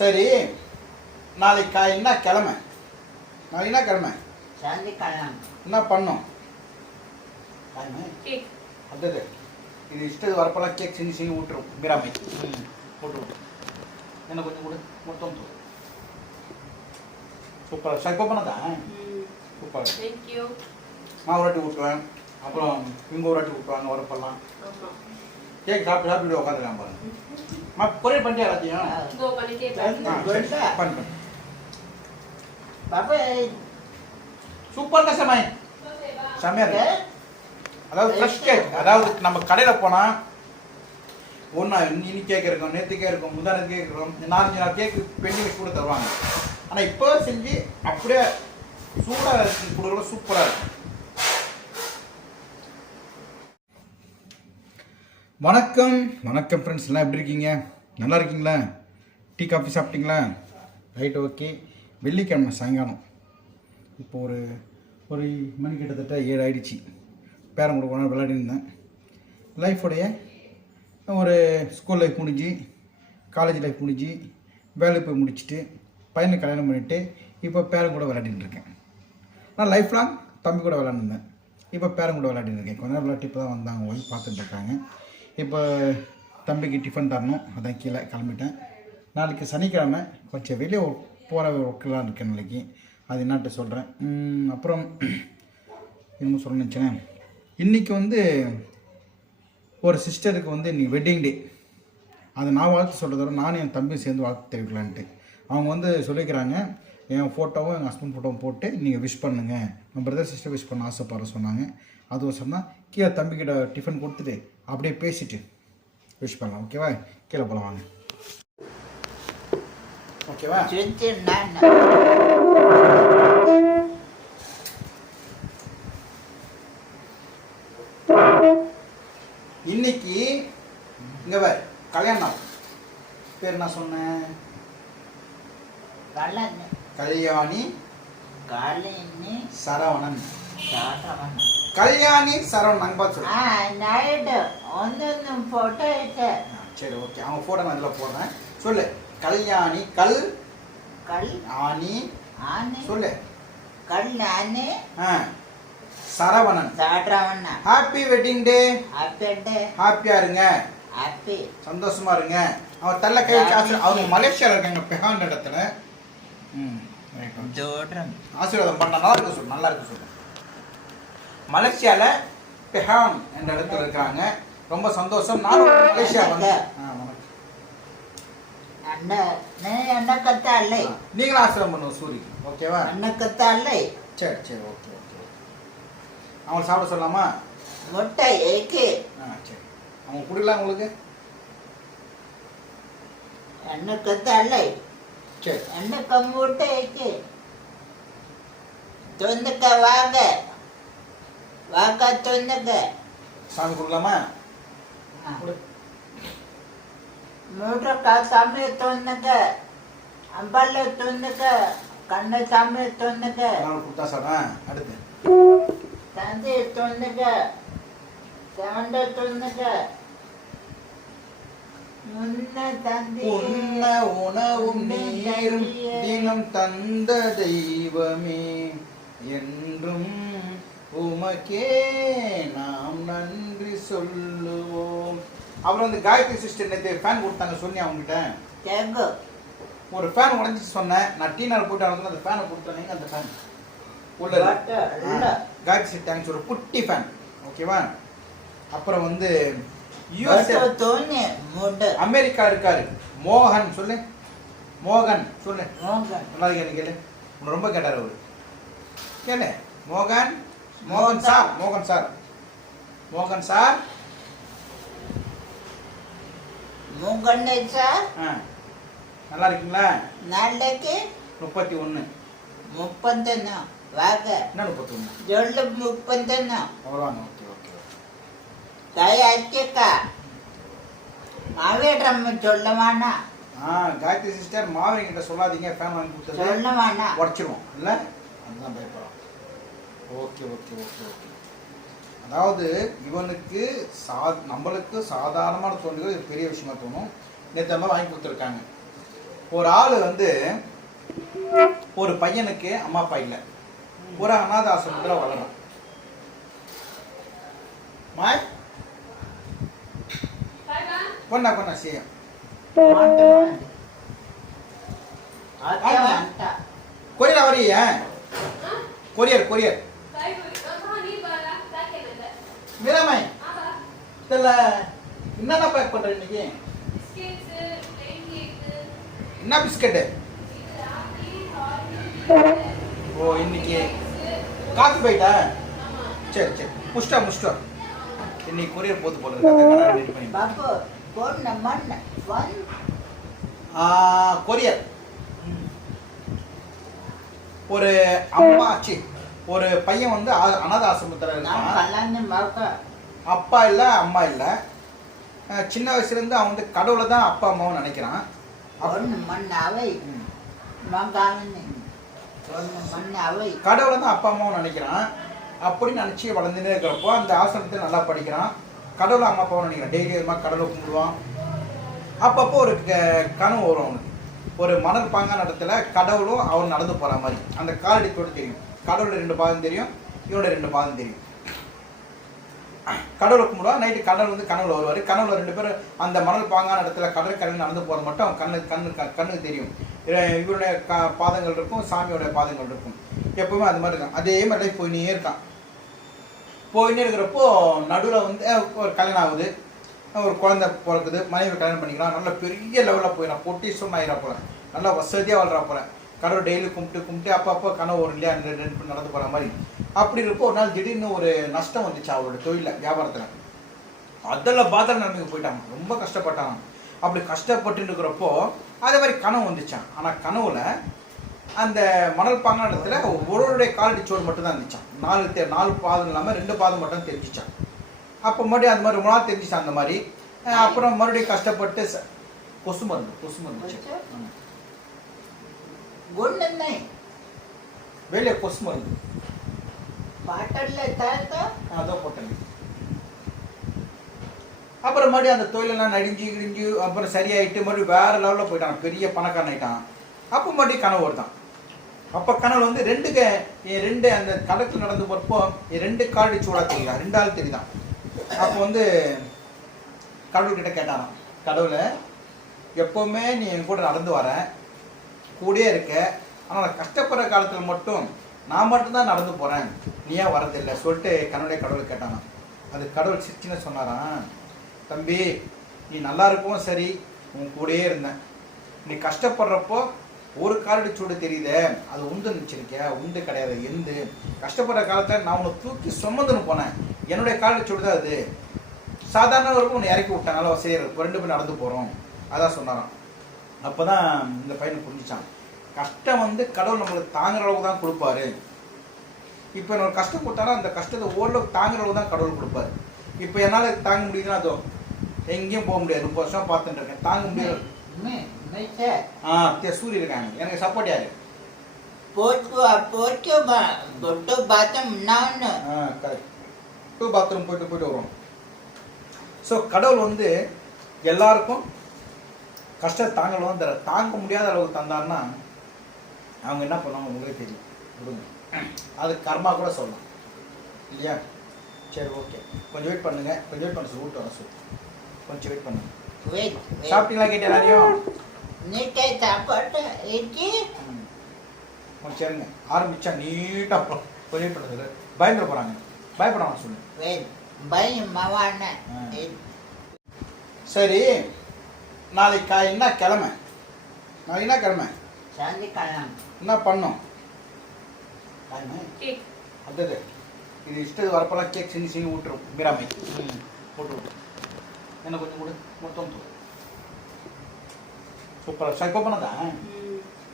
சரி, நாளைக்கு என்ன கிழமை? நாளைக்கு என்ன கிழமை? சனிக்கிழமை. என்ன பண்ணோம்? அது இது இஷ்டது வரப்பெல்லாம் கேக் செஞ்சு செஞ்சு விட்டுரும். மீராமை விட்டுரும். என்ன கொஞ்சம் கூட மொத்தம் சூப்பர். சரி, இப்போ பண்ணதான் சூப்பர். தேங்க்யூ. நான் ஒரு வாட்டி விட்டுருவேன், அப்புறம் இவங்க ஒரு வாட்டி விட்டுருவாங்க வரப்பெல்லாம். கேக் சாப்பிட்டு சாப்பிட்டு உட்காந்துக்கலாம் பாருங்க. கொரியர் பண்ணிட்டு எல்லாத்தையும் பண்ணு. சூப்பர் சமாய் செம்மையா இருக்கு. அதாவது ஃப்ரெஷ் கேக். அதாவது நம்ம கடையில் போனால் ஒன்றா இன்னி கேக் இருக்கும், நேற்று கேக் இருக்கும், முந்தான கேக் இருக்கும், 4-5 நாள் கேக்கு பெண்ணி வச்சு கூட தருவாங்க. ஆனால் இப்போ செஞ்சு அப்படியே சூடாக இருக்கு, கூட சூப்பராக இருக்கும். வணக்கம் வணக்கம் ஃப்ரெண்ட்ஸ், எல்லாம் எப்படி இருக்கீங்க? நல்லா இருக்கீங்களா? டீ காஃபி சாப்பிட்டீங்களா? Right, okay. வெள்ளிக்கிழமை சாயங்காலம் இப்போ ஒரு மணி கிட்டத்தட்ட 7 ஆகிடுச்சு. பேரன் கூட போனால் விளையாடிருந்தேன். லைஃபுடைய ஒரு ஸ்கூல் லைஃப் முடிஞ்சு, காலேஜ் லைஃப் முடிஞ்சு, வேலை போய் முடிச்சுட்டு, பையனை கல்யாணம் பண்ணிவிட்டு இப்போ பேரன் கூட விளையாடிட்டு இருக்கேன். நான் லைஃப் லாங் தம்பி கூட விளையாண்டுருந்தேன். இப்போ பேரன் கூட விளையாடிட்டு இருக்கேன். கொஞ்ச நேரம் விளையாட்டு இப்போ தான் வந்தாங்க, ஒய்ஃப் பார்த்துட்டு இருக்காங்க. இப்போ தம்பிக்கு டிஃபன் தரணும், அதான் கீழே கிளம்பிட்டேன். நாளைக்கு சனிக்கிழமை கொஞ்சம் வெளியே போகிற ஒர்க்கெலாம் இருக்கேன் நாளைக்கு. அது என்னாட்டு சொல்கிறேன். அப்புறம் இன்னும் சொல்ல நினச்சேன். இன்றைக்கி ஒரு சிஸ்டருக்கு இன்றைக்கி வெட்டிங் டே. அதை நான் வாழ்த்து சொல்கிறதோட நானும் என் தம்பியும் சேர்ந்து வாழ்த்து தெரிவிக்கலான்ட்டு அவங்க சொல்லிக்கிறாங்க. என் ஃபோட்டோவும் எங்கள் ஹஸ்பண்ட் ஃபோட்டோவும் போட்டு நீங்கள் விஷ் பண்ணுங்கள், என் பிரதர் சிஸ்டர் விஷ் பண்ண ஆசைப்படுற சொன்னாங்க. அது சொன்னால் கீழே தம்பிக்கிட்ட டிஃபன் கொடுத்துட்டு அப்படியே பேசிட்டு விஷ் பண்ணலாம். ஓகேவா? கீழே போகலாம் வாங்க. ஓகேவா? இன்னைக்கு இங்க வேற கல்யாணம். பேர் என்ன சொன்னேன்? கல்யாணி சரவணன். கல்யாணி சரவணன் நாங்க பார்த்து சரி, ஓகே. அவங்க போட்டோ நான் இதில் போடுறேன். சொல்லு. கல்யாணி ஆனி சொல்லு. Kalyani Saravanan. Happy wedding day. ஹாப்பியா இருங்க, சந்தோஷமா இருங்க. அவர் தள்ள கை காசு. அவங்க மலேசியாவில் இருக்காங்க, பெஹான் இடத்துல. ஆசீர்வாதம் பண்ண நல்லா இருக்கு சொல்லு. நல்லா இருக்கு சொல்லு. மலேசியால பெஹான் என்ற இடத்துல இருக்காங்க. ரொம்ப சந்தோஷம். நானும் மலேசியா வந்தேன். நீங்களும் ஆசீர்வாதம் பண்ணுவோம் சூரிக்கு. ஓகேவா? சரி சரி, ஓகே ஓகே. அவங்க சாப்பிட சொல்லலாமா? முட்டை ஏக்கு. சரி, அவங்க குடிக்கலாம் உங்களுக்கு. எனக்கு தலை. சரி, எனக்கு முட்டை ஏக்கு. தொந்துக்க வாங்க தொந்துக்க. சாமி கொடுக்கலாமா? மூட்டை சாமி தொந்துக்க, அம்பல்ல தொந்துக்க, கண்ண சாமி தொந்துக்க. கொடுத்தா சார். அடுத்து தந்தை தொந்துக்க, சண்ட தொந்துக்க. உண்ண உணவும் நீரும் தினம் தந்த தெய்வமே, என்றும் உமக்கே நாம் நன்றி சொல்லுவோம். அப்புறம் காயத்ரி சிஸ்டர் நேற்று ஃபேன் கொடுத்தாங்க, சொன்னேன் அவங்ககிட்ட. ஒரு ஃபேன் உடஞ்சிச்சு சொன்னேன். நான் டீ நாள் போயிட்டு அவங்க அந்த ஃபேனை கொடுத்தாங்க. அந்த ஃபேன் உள்ள காயத்ரி சிஸ்டர் தேங்க்ஸ். ஒரு குட்டி ஃபேன். ஓகேவா? அப்புறம் அமெரிக்கா இருக்காரு மோகன். சொல்லு. மோகன் சொல்லு. நல்லா இருக்கு கேளு. உன்னை ரொம்ப கேட்டார் அவரு. கேளு. மோகன். மோகன் சார். மோகன் சார். மோகன் சார். நல்லா இருக்கீங்களா? நாளைக்கு 31. 31 வாங்க. என்ன 31? ஜொல்லு 31 அவ்வளோதாங்க. Okay okay. தயாரிக்கா மாவேட்டம் சொல்லவானா? காயத்ரி சிஸ்டர் மாவீர கிட்ட சொல்லாதீங்க, ஃபேன் வாங்கி கொடுத்தது சொல்லவானா, உடச்சிருவோம் இல்லை, அதுதான் பயப்படும். Okay okay okay okay. அதாவது இவனுக்கு நம்மளுக்கு சாதாரணமான தோணுது, பெரிய விஷயமா தோணும். நேற்று மாதிரி வாங்கி கொடுத்துருக்காங்க. ஒரு ஆள் வந்து ஒரு பையனுக்கு அம்மா அப்பா இல்லை, ஒரு அநாத ஆசிரமத்தில் வளரும். மாய் கொண்டா கொண்டா செய்யும் கொரியர் வரைய கொரியர் கொரியர் மீராமாய் இதில் என்னென்ன பேக் பண்ணுற இன்னைக்கு? என்ன பிஸ்கட்டு? ஓ இன்னைக்கு காஃபி போயிட்டா? சரி சரி முஷ்டா இன்னைக்கு கொரியர் போது போடுறது கொரியர். ஒரு அம்மா ஆச்சு, ஒரு பையன் வந்து அநாத ஆசிரமத்தில் இருக்கான். அப்பா இல்லை அம்மா இல்லை. சின்ன வயசுலேருந்து அவன் வந்து கடவுளை தான் அப்பா அம்மாவும் நினைக்கிறான். கடவுளை தான் அப்பா அம்மாவும் நினைக்கிறான். அப்படி நினச்சி வளர்ந்துட்டே இருக்கிறப்போ அந்த ஆசிரமத்தில் நல்லா படிக்கிறான். கடவுளை அம்மா அப்பாவும் நினைக்கிறான். டெய்லி இது மாதிரி கடவுளை கும்பிடுவான். அப்பப்போ ஒரு கனவு வரும் அவனுக்கு. ஒரு மணல் பாங்கான இடத்துல கடவுளும் அவன் நடந்து போகிற மாதிரி அந்த காலடிக்கோடு தெரியும். கடவுளோட 2 பாதம் தெரியும், இவனோட 2 பாதம் தெரியும். கடவுளை கும்பிடுவான். நைட்டு கடவுள் வந்து கனவுல வருவார். கனவுல 2 பேரும் அந்த மணல் பாங்கான இடத்துல கடற்கரையில் நடந்து போகிறது மட்டும் அவன் கண்ணுக்கு தெரியும். இவருடைய பாதங்கள் இருக்கும், சாமியோடைய பாதங்கள் இருக்கும். எப்பவுமே அது மாதிரி இருக்கான். அதே மாதிரி போயினே இருக்கான். போயினே இருக்கிறப்போ நடுவில் வந்து ஒரு கல்யாணம் ஆகுது, ஒரு குழந்தை பிறக்குது, மனைவி கல்யாணம் பண்ணிக்கலாம். நல்லா பெரிய லெவலில் போயிடறான், பொட்டிஷன் ஆகிடா போகிறேன், நல்லா வசதியாக வாழ்றா போகிறேன். கடவுள் டெய்லி கும்பிட்டு அப்பப்போ கனவு ஒரு இல்லையா 2 நடந்து போகிற மாதிரி. அப்படி இருப்போ ஒரு நாள் திடீர்னு ஒரு நஷ்டம் வந்துச்சு அவரோட தொழிலில், வியாபாரத்தில். அதில் பாத்திர நிலைமைக்கு போயிட்டாங்க, ரொம்ப கஷ்டப்பட்டாங்க. அப்படி கஷ்டப்பட்டு இருக்கிறப்போ அதே மாதிரி கனவு வந்துச்சான். ஆனால் கனவுல அந்த மணல் பாங்கான இடத்துல ஒருவருடைய காலடி சோடு மட்டும்தான் இருந்துச்சான். 4 பாதம் இல்லாமல் 2 பாதம் மட்டும் தெரிஞ்சிச்சான். அப்போ மறுபடியும் அந்த மாதிரி ரொம்ப நாள் தெரிஞ்சிச்சான் அந்த மாதிரி. அப்புறம் மறுபடியும் கஷ்டப்பட்டு கொசு மருந்து வெளியே கொசு மருந்து அதோ போட்டேன். அப்புறம் மறுபடியும் அந்த தொழிலெல்லாம் நடிஞ்சு அப்புறம் சரியாயிட்டு மறுபடியும் வேற லெவலில் போயிட்டான், பெரிய பணக்காரன் ஆயிட்டான். அப்போ மறுபடியும் கனவு வருதான். அப்போ கனவு வந்து 2 அந்த கடத்தில் நடந்து போகிறப்போ 2 காலடி சூடாக தெரியுதா, 2 ஆள் தெரியுதான். அப்போ வந்து கடவுள்கிட்ட கேட்டாராம், கடவுளை எப்போவுமே நீ என் கூட நடந்து வர, கூடயே இருக்க, ஆனால் நான் கஷ்டப்படுற காலத்தில் மட்டும் நான் மட்டும்தான் நடந்து போகிறேன், நீ ஏன் வரதில்லை சொல்லிட்டு கடவுளை கேட்டானாம். அது கடவுள் சிரிச்சுன்னு சொன்னாராம், தம்பி நீ நல்லா இருக்கவும் சரி, உன் கூடயே இருந்தேன், நீ கஷ்டப்படுறப்போ ஒரு காலடி சூடு தெரியுதே, அது உந்து நினச்சிருக்கியா, உந்து கிடையாது, எந்து கஷ்டப்படுற காலத்தில் நான் உன்னை தூக்கி சுமந்துன்னு போனேன், என்னுடைய காலடி சூடு தான் அது, சாதாரண வரைக்கும் உன்னை இறக்கி விட்டாங்க, சரி 2 பேர் நடந்து போகிறோம், அதான் சொன்னாராம். அப்போ தான் இந்த பையனை புரிஞ்சிச்சான், கஷ்டம் வந்து கடவுள் நம்மளுக்கு தாங்குற அளவுக்கு தான் கொடுப்பாரு. இப்போ என்னோட கஷ்டம் கொடுத்தாலும் அந்த கஷ்டத்தை ஓரளவுக்கு தாங்குற அளவுக்கு தான் கடவுள் கொடுப்பாரு. இப்போ என்னால் தாங்க முடியுதுன்னா அதோ எங்கேயும் போக முடியாது, 30 வருஷம் பார்த்துட்டு இருக்கேன், தாங்க முடியாது. சூரிய இருக்காங்க, எனக்கு சப்போர்ட் யாரு? பாத்ரூம் போயிட்டு வரும். ஸோ கடவுள் வந்து எல்லாருக்கும் கஷ்டம் தாங்கலாம் தர, தாங்க முடியாத அளவுக்கு தந்தாருன்னா அவங்க என்ன பண்ணுவாங்க உங்களுக்கு தெரியும், விடுங்க. அது கர்மா கூட சொல்லலாம் இல்லையா? சரி ஓகே, கொஞ்சம் வெயிட் பண்ணுங்க, கொஞ்சம் வெயிட் பண்ண சொல்லி வீட்டு வர சொல்லு, கொஞ்சம் வெயிட் பண்ணுங்க. சாப்பிட்டீங்களா கேட்டு எல்லாரையும்? கொஞ்சம் சரிங்க, ஆரம்பிச்சா நீட்டாக கொஞ்சம் வெயிட் பண்ண சொல்லு. பயந்துட போகிறாங்க, பயப்படாம சொல்லு. சரி நாளைக்கு என்ன கிழமை? நாளைக்கு என்ன கிழமை? என்ன பண்ணோம்? அது இது இஷ்டது வரப்பெல்லாம் கேக் செஞ்சு விட்டுரும். மீராமை போட்டு விட்டு என்ன கொஞ்சம் கூட மொத்தம் சூப்பராக சைப்போ பண்ணதான்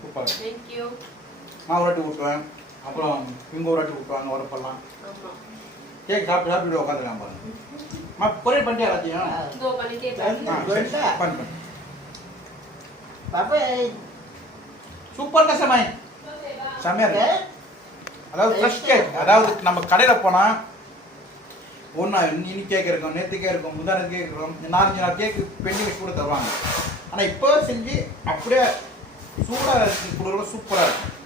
சூப்பராக. நான் ஒரு வாட்டி விட்டுவேன், அப்புறம் இவங்க ஒரு வாட்டி விட்டுவாங்க வரப்பெல்லாம். கேக் சாப்பிட்டு உட்காந்துக்கலாம் பாருங்க. பொரியல் பண்ணிட்டு எல்லாத்தையும் சூப்பர் கஷ்டமாய் செம்மையா இருக்கு. அதாவது ஃப்ரெஷ் கேக், அதாவது நம்ம கடையில் போனால் ஒன்றா இன்னி கேக் இருக்கும், நேற்று கேக் இருக்கும், முந்தானத்து கேக் இருக்கும், 4-5 நாள் கேக்கு பெண்டிங் வச்சு கூட தருவாங்க. ஆனால் இப்போ செஞ்சு அப்படியே சூடாக இருக்கு, கொடுக்குற சூப்பராக இருக்கு.